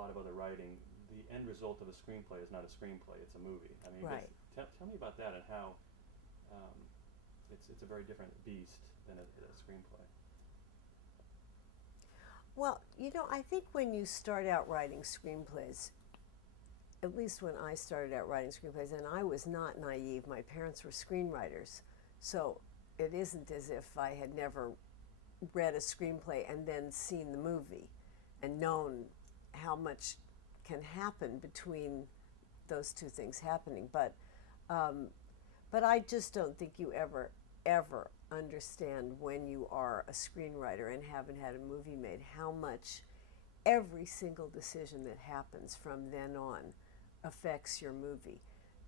lot of other writing, the end result of a screenplay is not a screenplay; it's a movie. I mean, Right. tell me about that and how um, it's a very different beast than a screenplay. Well, I think when you start out writing screenplays, at least when I started out writing screenplays, and I was not naive, my parents were screenwriters, so it isn't as if I had never read a screenplay and then seen the movie and known how much can happen between those two things happening. Um, but I just don't think you ever understand when you are a screenwriter and haven't had a movie made how much every single decision that happens from then on affects your movie.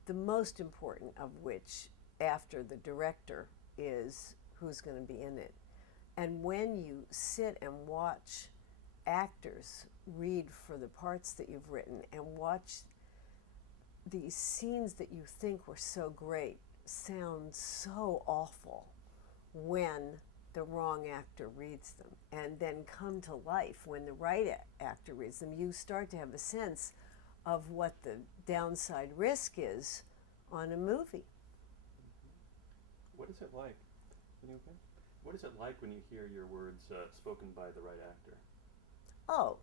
The most important of which, after the director, is who's going to be in it. And when you sit and watch actors read for the parts that you've written and watch these scenes that you think were so great sound so awful when the wrong actor reads them, and then come to life when the right actor reads them, you start to have a sense of what the downside risk is on a movie. What is it like? Okay? What is it like when you hear your words spoken by the right actor? Oh,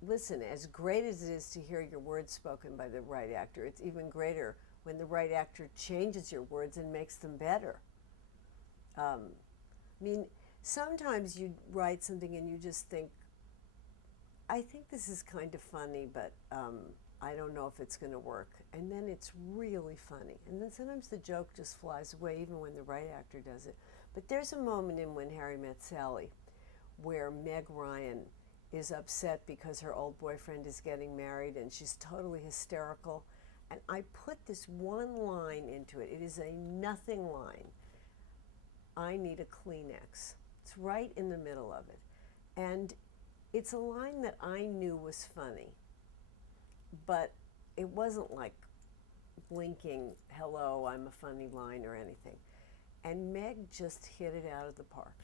listen, as great as it is to hear your words spoken by the right actor, it's even greater when the right actor changes your words and makes them better. I mean, sometimes you write something and you just think, I think this is kind of funny, but I don't know if it's going to work. And then it's really funny. And then sometimes the joke just flies away, even when the right actor does it. But there's a moment in When Harry Met Sally where Meg Ryan is upset because her old boyfriend is getting married and she's totally hysterical. And I put this one line into it. It is a nothing line. I need a Kleenex. It's right in the middle of it. And it's a line that I knew was funny, but it wasn't like blinking, hello, I'm a funny line or anything. And Meg just hit it out of the park.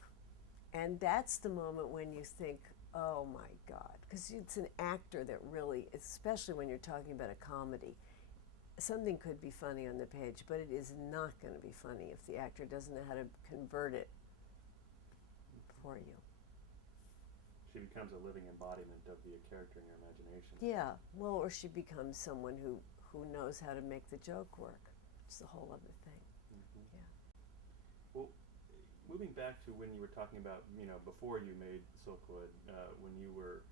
And that's the moment when you think, oh my God, because it's an actor that really, especially when you're talking about a comedy, something could be funny on the page, but it is not going to be funny if the actor doesn't know how to convert it for you. She becomes a living embodiment of the character in your imagination. Yeah, well, or she becomes someone who knows how to make the joke work. It's a whole other thing. Mm-hmm. Yeah. Well, moving back to when you were talking about, before you made Silkwood, when you were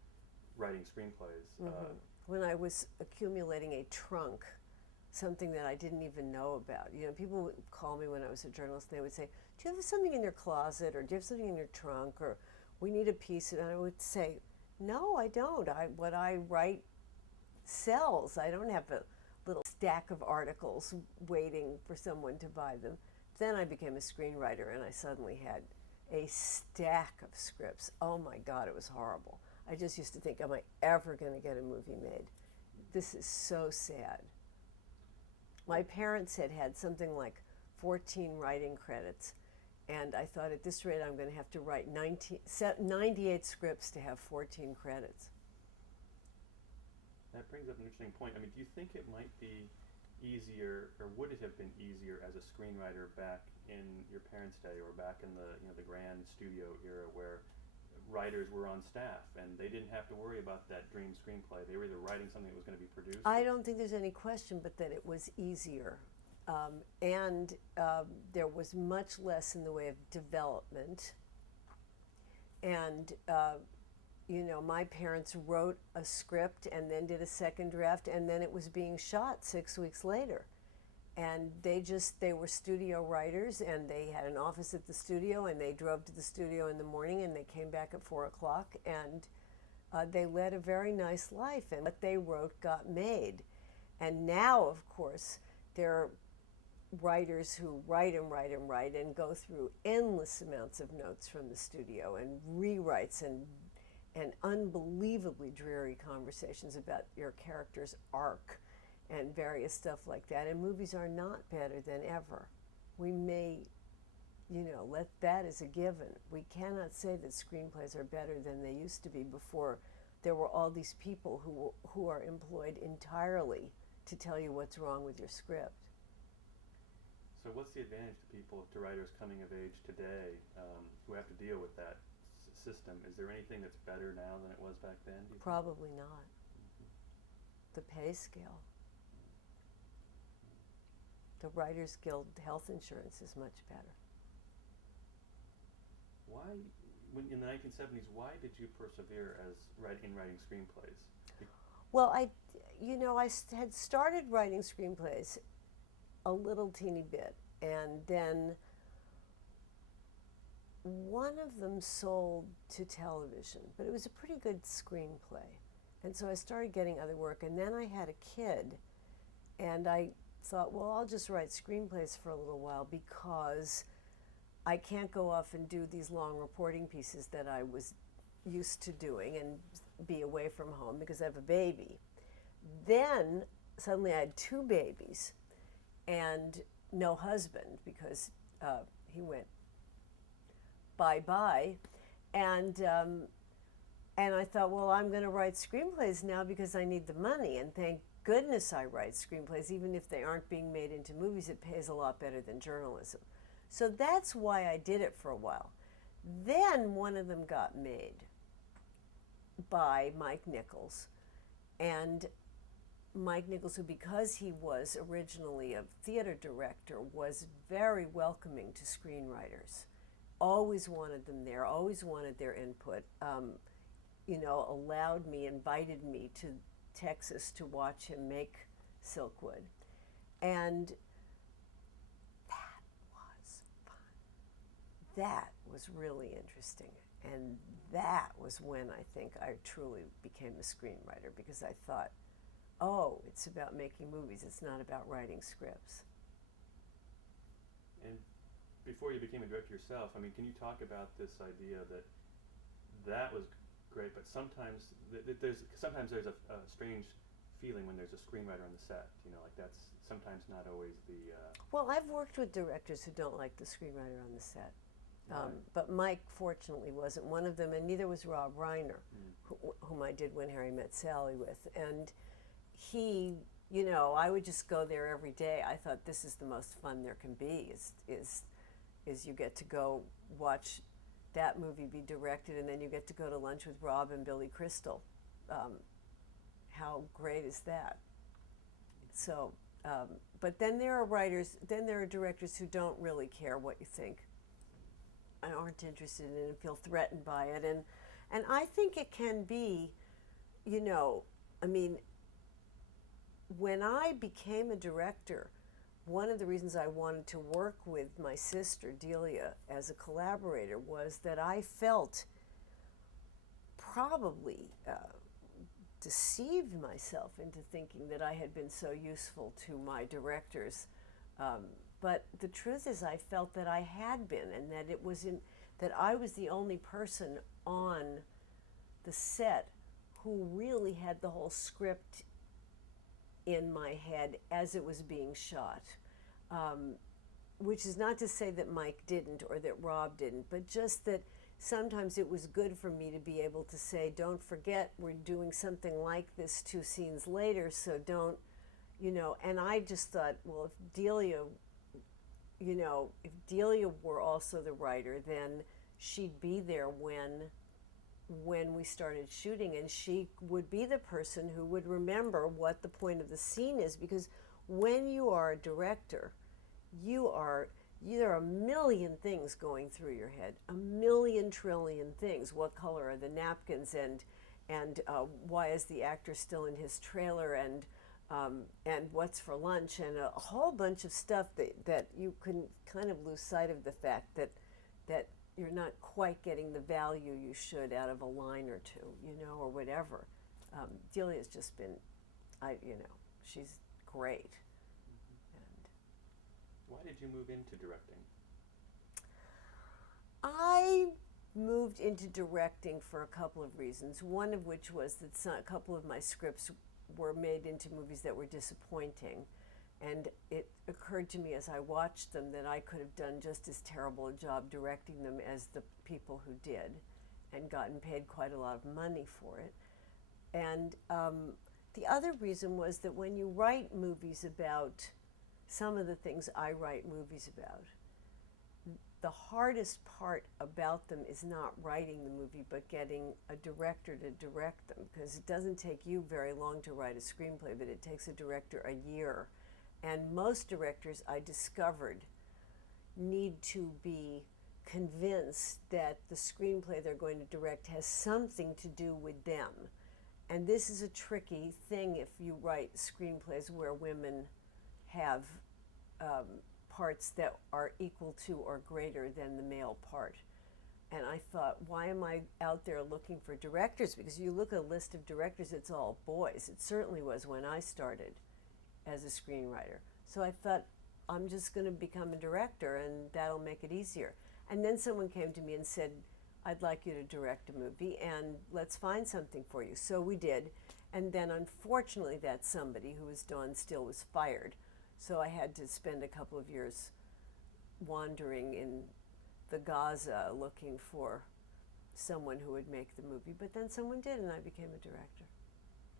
writing screenplays. Mm-hmm. When I was accumulating a trunk, something that I didn't even know about. People would call me when I was a journalist, and they would say, do you have something in your closet, or do you have something in your trunk, or we need a piece? And I would say, no, I don't. What I write sells. I don't have a little stack of articles waiting for someone to buy them. Then I became a screenwriter, and I suddenly had a stack of scripts. Oh my God, it was horrible. I just used to think, am I ever going to get a movie made? This is so sad. My parents had something like 14 writing credits, and I thought, at this rate, I'm going to have to write 98 scripts to have 14 credits. That brings up an interesting point. I mean, do you think it might be easier, or would it have been easier as a screenwriter back in your parents' day, or back in the grand studio era, where writers were on staff and they didn't have to worry about that dream screenplay? They were either writing something that was going to be produced. I don't think there's any question but that it was easier. And there was much less in the way of development. And, my parents wrote a script and then did a second draft, and then it was being shot 6 weeks later. And they were studio writers, and they had an office at the studio, and they drove to the studio in the morning, and they came back at 4 o'clock, and they led a very nice life, and what they wrote got made. And now, of course, there are writers who write and write and write and go through endless amounts of notes from the studio and rewrites and unbelievably dreary conversations about your character's arc and various stuff like that. And movies are not better than ever. We may, let that as a given. We cannot say that screenplays are better than they used to be before there were all these people who are employed entirely to tell you what's wrong with your script. So what's the advantage to people, to writers coming of age today, who have to deal with that system? Is there anything that's better now than it was back then, do you think? Probably not. The pay scale. The Writers Guild health insurance is much better. Why, when in the 1970s, why did you persevere as in writing screenplays? Well, I had started writing screenplays a little teeny bit, and then one of them sold to television, but it was a pretty good screenplay. And so I started getting other work, and then I had a kid, and I thought, well, I'll just write screenplays for a little while because I can't go off and do these long reporting pieces that I was used to doing and be away from home because I have a baby. Then suddenly I had 2 babies and no husband because he went bye-bye. And I thought, well, I'm going to write screenplays now because I need the money. And thank goodness I write screenplays. Even if they aren't being made into movies, it pays a lot better than journalism. So that's why I did it for a while. Then one of them got made by Mike Nichols. And Mike Nichols, who because he was originally a theater director, was very welcoming to screenwriters. Always wanted them there, always wanted their input. Allowed me, invited me to Texas to watch him make Silkwood. And that was fun. That was really interesting. And that was when I think I truly became a screenwriter, because I thought, oh, it's about making movies. It's not about writing scripts. And before you became a director yourself, I mean, can you talk about this idea that was great, but sometimes there's a strange feeling when there's a screenwriter on the set. Like that's sometimes not always the. Well, I've worked with directors who don't like the screenwriter on the set. Right. But Mike, fortunately, wasn't one of them, and neither was Rob Reiner, whom I did When Harry Met Sally with. And he, I would just go there every day. I thought this is the most fun there can be, is you get to go watch that movie be directed, and then you get to go to lunch with Rob and Billy Crystal. How great is that? So, but then there are directors who don't really care what you think, and aren't interested in it and feel threatened by it. And I think it can be, when I became a director, one of the reasons I wanted to work with my sister, Delia, as a collaborator was that I felt probably deceived myself into thinking that I had been so useful to my directors. But the truth is I felt that I had been, and that that I was the only person on the set who really had the whole script in my head as it was being shot. Which is not to say that Mike didn't or that Rob didn't, but just that sometimes it was good for me to be able to say, don't forget, we're doing something like this 2 scenes later, so don't, and I just thought, well, if Delia were also the writer, then she'd be there when we started shooting, and she would be the person who would remember what the point of the scene is, because when you are a director, there are a million things going through your head, a million trillion things. What color are the napkins, and why is the actor still in his trailer, and what's for lunch, and a whole bunch of stuff that you can kind of lose sight of the fact that you're not quite getting the value you should out of a line or 2, or whatever. Delia's just been, she's great. Why did you move into directing? I moved into directing for a couple of reasons, one of which was that a couple of my scripts were made into movies that were disappointing, and it occurred to me as I watched them that I could have done just as terrible a job directing them as the people who did, and gotten paid quite a lot of money for it. And the other reason was that when you write movies about some of the things I write movies about, the hardest part about them is not writing the movie, but getting a director to direct them, because it doesn't take you very long to write a screenplay, but it takes a director a year. And most directors, I discovered, need to be convinced that the screenplay they're going to direct has something to do with them. And this is a tricky thing if you write screenplays where women have parts that are equal to or greater than the male part. And I thought, why am I out there looking for directors? Because you look at a list of directors, it's all boys. It certainly was when I started as a screenwriter. So I thought, I'm just going to become a director and that'll make it easier. And then someone came to me and said, I'd like you to direct a movie and let's find something for you. So we did. And then unfortunately that somebody, who was Dawn Steele, was fired. So I had to spend a couple of years wandering in the Gaza looking for someone who would make the movie. But then someone did, and I became a director.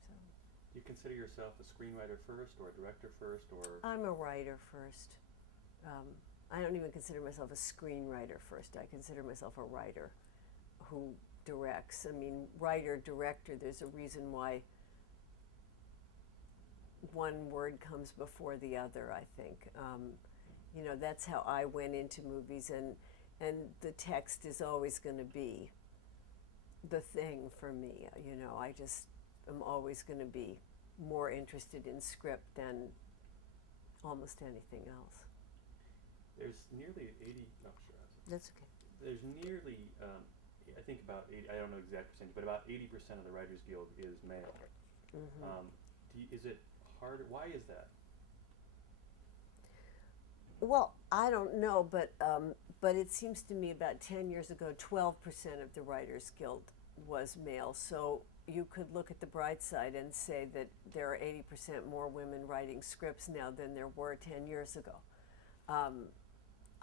So Do you consider yourself a screenwriter first or a director first, or? I'm a writer first. I don't even consider myself a screenwriter first. I consider myself a writer who directs. I mean, writer, director, there's a reason why one word comes before the other, I think. You know, that's how I went into movies, and the text is always going to be the thing for me. You know, I just am always going to be more interested in script than almost anything else. There's nearly 80, no, sure. That's okay. There's nearly, I think about 80, I don't know exact percentage, but about 80% of the Writers Guild is male. Mm-hmm. Is it harder? Why is that? Well, I don't know, but it seems to me about 10 years ago, 12% of the Writers Guild was male. So you could look at the bright side and say that there are 80% more women writing scripts now than there were 10 years ago.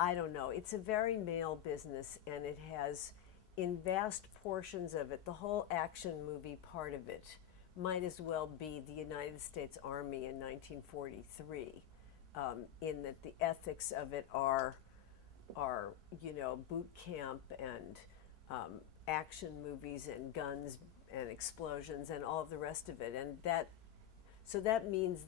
I don't know. It's a very male business, and it has, in vast portions of it, the whole action movie part of it might as well be the United States Army in 1943, in that the ethics of it are you know, boot camp and action movies and guns and explosions and all of the rest of it. And so that means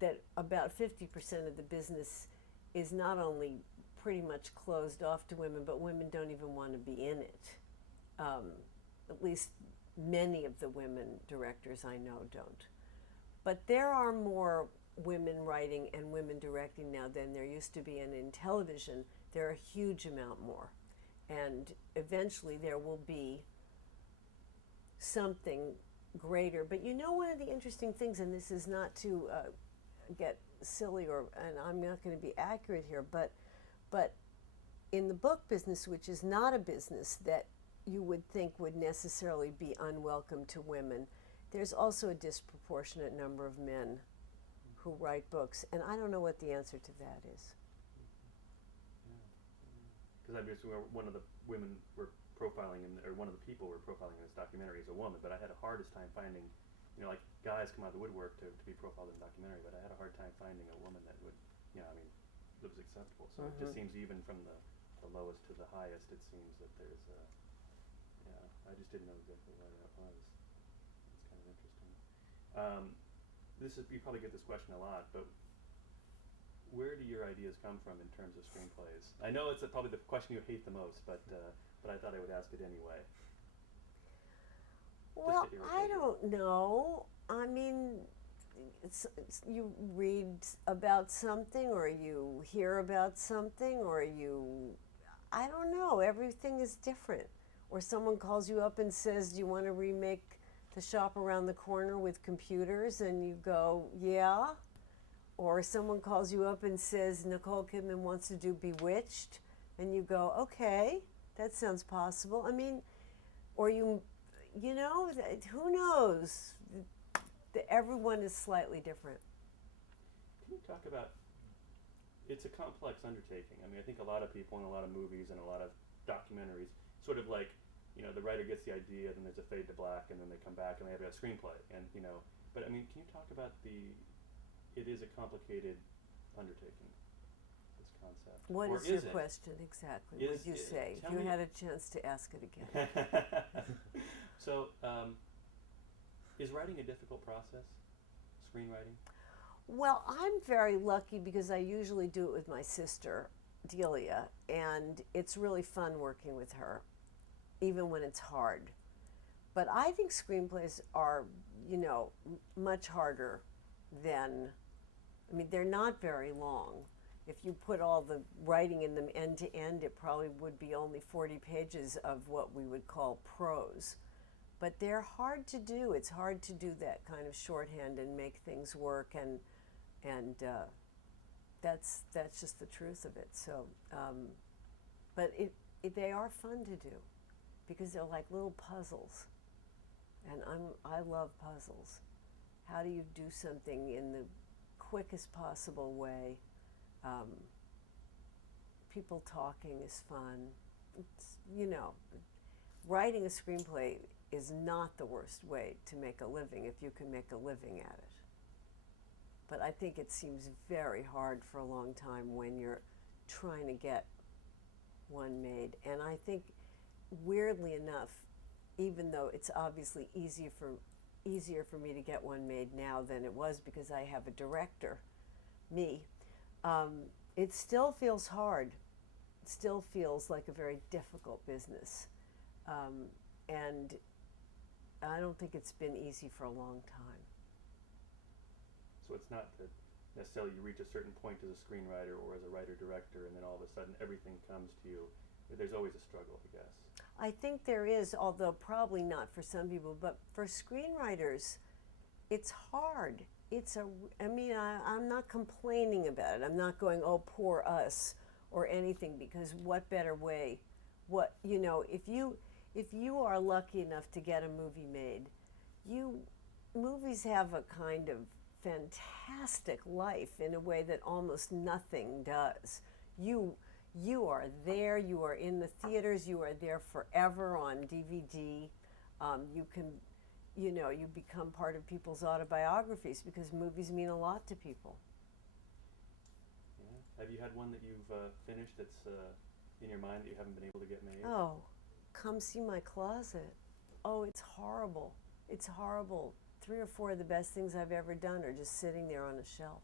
that about 50% of the business is not only pretty much closed off to women, but women don't even want to be in it. At least many of the women directors I know don't. But there are more women writing and women directing now than there used to be, and in television there are a huge amount more. And eventually there will be something greater. But you know, one of the interesting things, and this is not to get silly, and I'm not going to be accurate here, but in the book business, which is not a business that you would think would necessarily be unwelcome to women, there's also a disproportionate number of men who write books, and I don't know what the answer to that is. Because I guess one of the women we're profiling, or one of the people we're profiling in this documentary is a woman, but I had the hardest time finding, you know, like guys come out of the woodwork to be profiled in the documentary, but I had a hard time finding a woman that would, you know, I mean, that was acceptable. So it just seems even from the lowest to the highest, it seems that there's a, yeah, I just didn't know exactly why that was. It's kind of interesting. You probably get this question a lot, but where do your ideas come from in terms of screenplays? I know it's probably the question you hate the most, but I thought I would ask it anyway. Well, I don't know. I mean, you read about something, or you hear about something, or I don't know. Everything is different. Or someone calls you up and says, do you want to remake The Shop Around the Corner with computers? And you go, yeah. Or someone calls you up and says, Nicole Kidman wants to do Bewitched. And you go, okay, that sounds possible. I mean, or you know, who knows? Everyone is slightly different. Can you talk about, it's a complex undertaking. I mean, I think a lot of people in a lot of movies and a lot of documentaries sort of like the writer gets the idea, then there's a fade to black, and then they come back and they have a screenplay, and But I mean, can you talk about It is a complicated undertaking, this concept. What or is your it? question exactly? What did you say? If you had a chance to ask it again. So, is writing a difficult process? Screenwriting? Well, I'm very lucky because I usually do it with my sister, Delia, and it's really fun working with her, even when it's hard. But I think screenplays are, much harder than, they're not very long. If you put all the writing in them end to end, it probably would be only 40 pages of what we would call prose. But they're hard to do. It's hard to do that kind of shorthand and make things work, and that's just the truth of it. So, but they are fun to do because they're like little puzzles, and I love puzzles. How do you do something in the quickest possible way? People talking is fun. It's, writing a screenplay is not the worst way to make a living if you can make a living at it. But I think it seems very hard for a long time when you're trying to get one made. And I think, weirdly enough, even though it's obviously easier for me to get one made now than it was because I have a director, me, it still feels hard. It still feels like a very difficult business. And I don't think it's been easy for a long time. So it's not that necessarily you reach a certain point as a screenwriter or as a writer-director and then all of a sudden everything comes to you. There's always a struggle, I guess. I think there is, although probably not for some people, but for screenwriters, it's hard. I'm not complaining about it. I'm not going, oh, poor us, or anything, because what better way? If you are lucky enough to get a movie made, movies have a kind of fantastic life in a way that almost nothing does. You are there, you are in the theaters, you are there forever on DVD. You become part of people's autobiographies because movies mean a lot to people. Yeah. Have you had one that you've finished that's in your mind that you haven't been able to get made? Oh, come see my closet. Oh, it's horrible. It's horrible. 3 or 4 of the best things I've ever done are just sitting there on a shelf.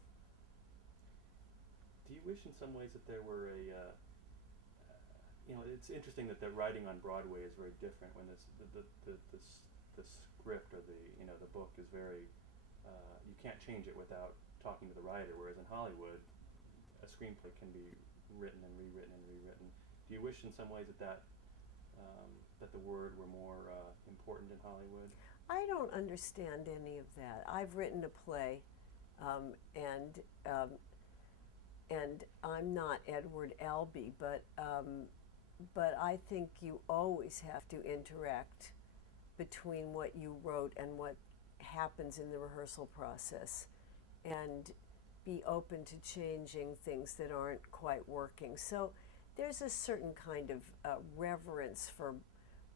Do you wish in some ways that there were it's interesting that the writing on Broadway is very different when the script or the book is very, you can't change it without talking to the writer, whereas in Hollywood, a screenplay can be written and rewritten and rewritten. Do you wish in some ways that the word were more important in Hollywood? I don't understand any of that. I've written a play, and I'm not Edward Albee, but I think you always have to interact between what you wrote and what happens in the rehearsal process, and be open to changing things that aren't quite working. So there's a certain kind of reverence for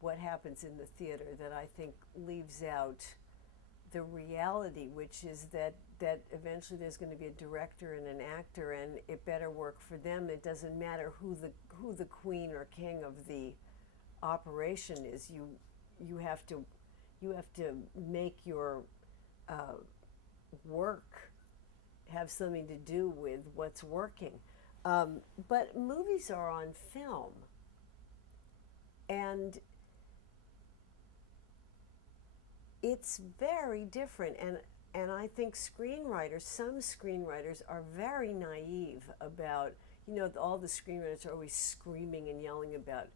what happens in the theater that I think leaves out the reality, which is that eventually there's going to be a director and an actor, and it better work for them. It doesn't matter who the queen or king of the operation is. You have to make your work have something to do with what's working. But movies are on film, and it's very different. And I think some screenwriters are very naive about, all the screenwriters are always screaming and yelling about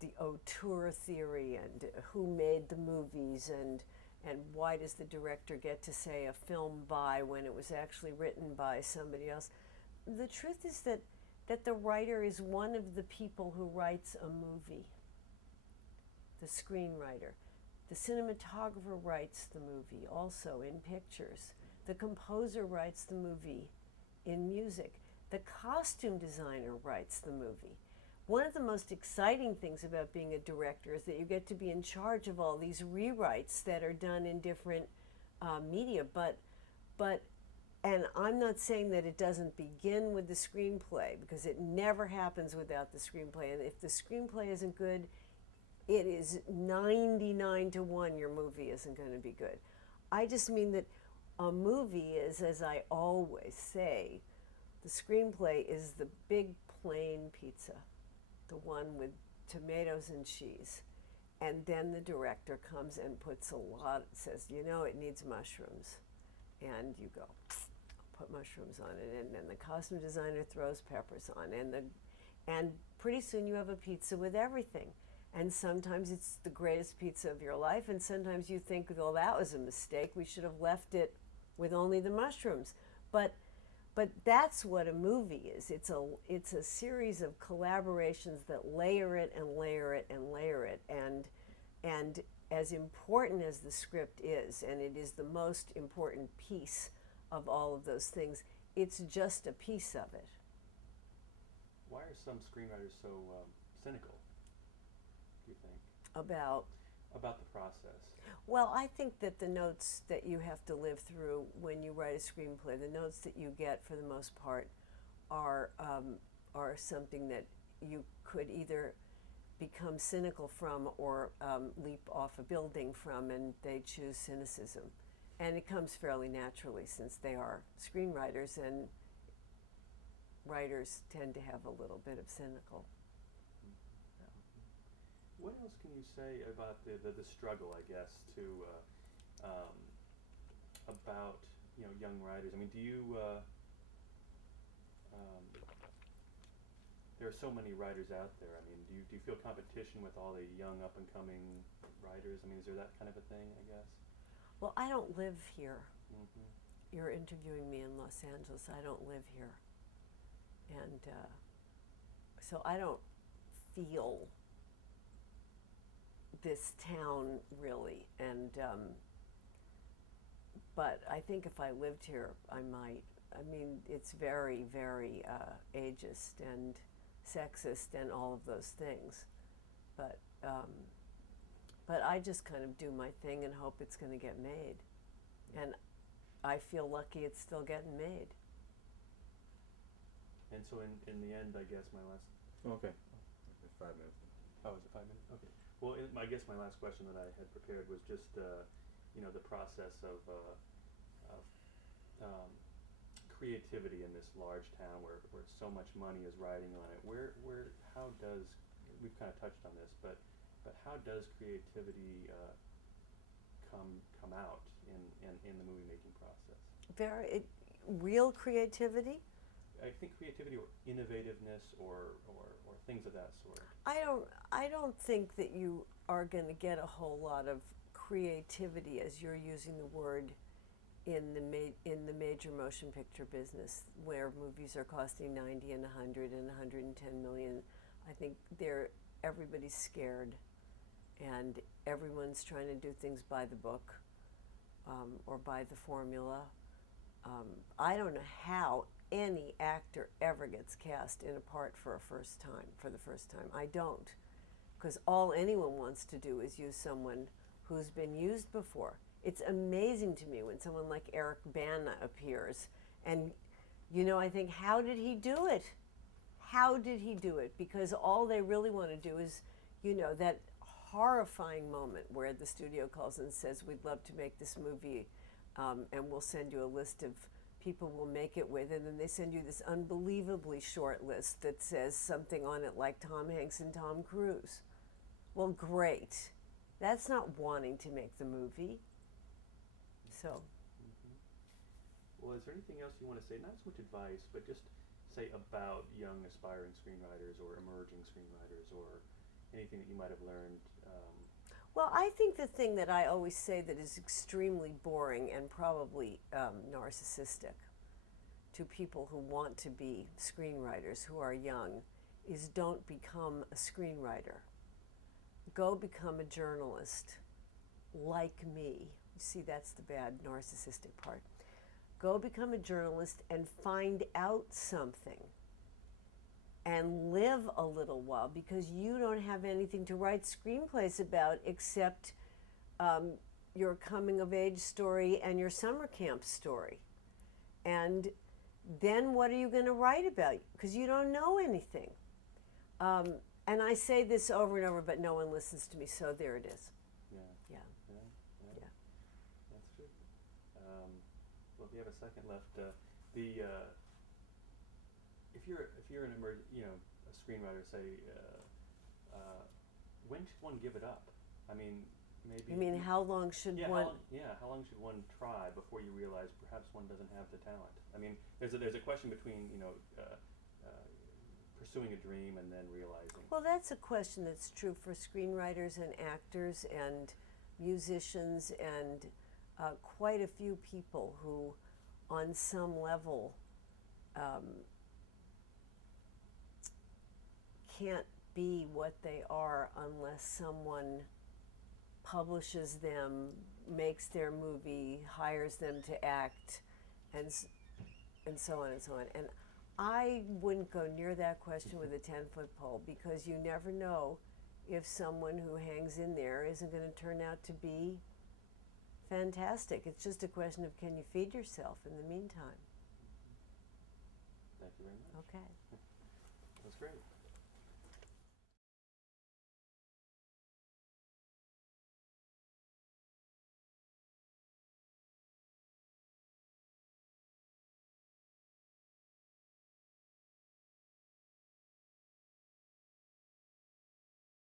the auteur theory and who made the movies and why does the director get to say a film by when it was actually written by somebody else. The truth is that the writer is one of the people who writes a movie, the screenwriter. The cinematographer writes the movie also in pictures. The composer writes the movie in music. The costume designer writes the movie. one of the most exciting things about being a director is that you get to be in charge of all these rewrites that are done in different media. But and I'm not saying that it doesn't begin with the screenplay, because it never happens without the screenplay. And if the screenplay isn't good, it is 99 to 1 your movie isn't going to be good. I just mean that a movie is, as I always say, the screenplay is the big plain pizza, the one with tomatoes and cheese. And then the director comes and puts a lot, says, you know, it needs mushrooms. And you go, put mushrooms on it. And then the costume designer throws peppers on. And pretty soon you have a pizza with everything. And sometimes it's the greatest pizza of your life. And sometimes you think, well, that was a mistake. We should have left it with only the mushrooms. But that's what a movie is. It's a series of collaborations that layer it and layer it and layer it. And as important as the script is, and it is the most important piece of all of those things, it's just a piece of it. Why are some screenwriters so cynical, do you think? About the process? Well, I think that the notes that you have to live through when you write a screenplay, the notes that you get for the most part are something that you could either become cynical from or leap off a building from, and they choose cynicism. And it comes fairly naturally, since they are screenwriters, and writers tend to have a little bit of cynical. What else can you say about the struggle, I guess, to about young writers? I mean, do you there are so many writers out there. I mean, do you feel competition with all the young up and coming writers? I mean, is there that kind of a thing, I guess? Well, I don't live here. Mm-hmm. You're interviewing me in Los Angeles. I don't live here. And so I don't feel this town really. And but I think if I lived here, I might. I mean, it's very, very ageist and sexist and all of those things. But I just kind of do my thing and hope it's going to get made. And I feel lucky it's still getting made. And so in the end, I guess my last... Okay. 5 minutes. Oh, is it 5 minutes? Okay. Well, I guess my last question that I had prepared was just, the process of creativity in this large town where so much money is riding on it. How does, we've kind of touched on this, but how does creativity come out in the movie making process? Real creativity? I think creativity or innovativeness or things of that sort. I don't think that you are going to get a whole lot of creativity, as you're using the word, in the major motion picture business, where movies are costing 90 and 100 and 110 million. I think everybody's scared, and everyone's trying to do things by the book or by the formula. I don't know how any actor ever gets cast in a part for the first time. I don't, because all anyone wants to do is use someone who's been used before. It's amazing to me when someone like Eric Bana appears, and I think, how did he do it? How did he do it? Because all they really want to do is, that horrifying moment where the studio calls and says, we'd love to make this movie, and we'll send you a list of people we'll make it with, and then they send you this unbelievably short list that says something on it like Tom Hanks and Tom Cruise. Well, great. That's not wanting to make the movie. So. Mm-hmm. Well, is there anything else you want to say? Not so much advice, but just say about young aspiring screenwriters or emerging screenwriters, or anything that you might have learned. Well, I think the thing that I always say that is extremely boring and probably narcissistic to people who want to be screenwriters who are young is, don't become a screenwriter. Go become a journalist like me. You see, that's the bad narcissistic part. Go become a journalist and find out something. and live a little while, because you don't have anything to write screenplays about except your coming of age story and your summer camp story. And then what are you going to write about? Because you don't know anything. And I say this over and over, but no one listens to me, so there it is. Yeah. Yeah. Yeah. Yeah. Yeah. That's true. Well, if you have a second left, if you're an a screenwriter, say, when should one give it up? I mean, maybe. You mean how long should one? How long should one try before you realize perhaps one doesn't have the talent? I mean, there's a question between pursuing a dream and then realizing. Well, that's a question that's true for screenwriters and actors and musicians and quite a few people who, on some level, can't be what they are unless someone publishes them, makes their movie, hires them to act, and so on and so on. And I wouldn't go near that question with a 10-foot pole, because you never know if someone who hangs in there isn't going to turn out to be fantastic. It's just a question of, can you feed yourself in the meantime? Thank you very much. Okay. That's great.